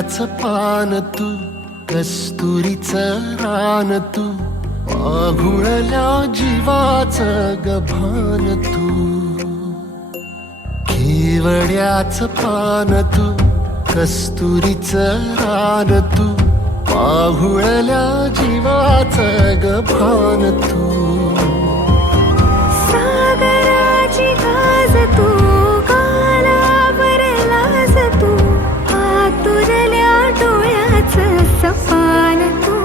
केवड्याचं पान तू, कस्तुरीचं रान तू, पाघुळल्या जीवाचं गभान तू. केवड्याचं पान तू, कस्तुरीचं रान तू, पाघुळल्या जीवाचं गभान तू. सागराची गाज तू, कालावरलास तू, आतुरल्या डोळ्याचं सपान तू.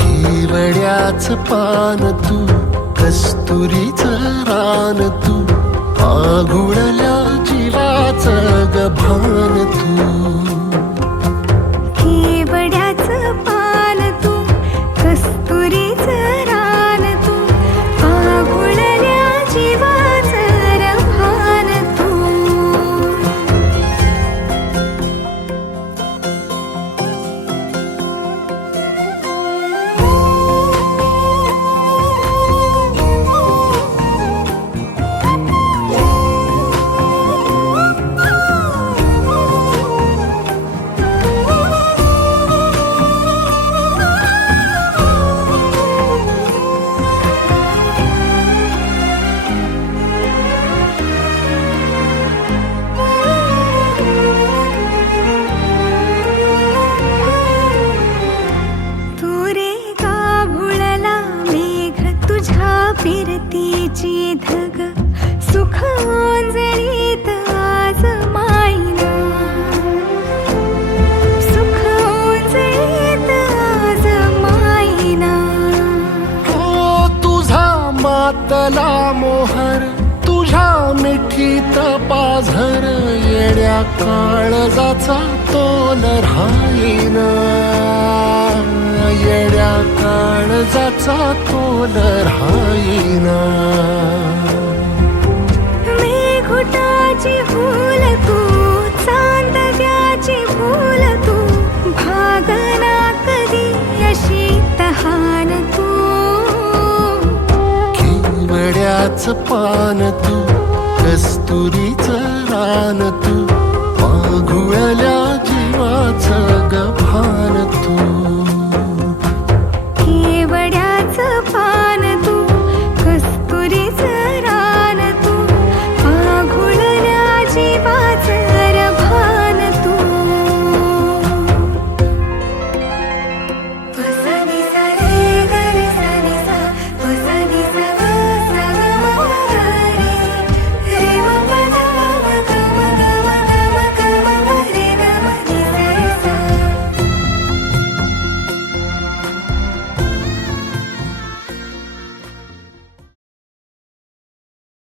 केवड्याचं पान तू, कस्तुरीचं रान तू, पाघुळल्या जीवाचं गभान तू. केवड्याचं पान तू, कस्तुरीचं रान तू, पाघुळल्या जीवाचं रभान तू. फिरतीची धग सुख ओंजळीत आज मायना, सुख ओंजळीत आज मायना. हो तुझा मातला मोहर, तुझ्या मिठीत पाझर, येड्या काळजाचा तोल राहीना, येड्या काळजाचा तोल राहीना. मेघुटाची फूल तू, चांदण्याची फूल तू, भागना कधी अशी तहान तू. केवड्याचं पान तू, कस्तुरीचं रान तू, पाघुळल्या जीवाचं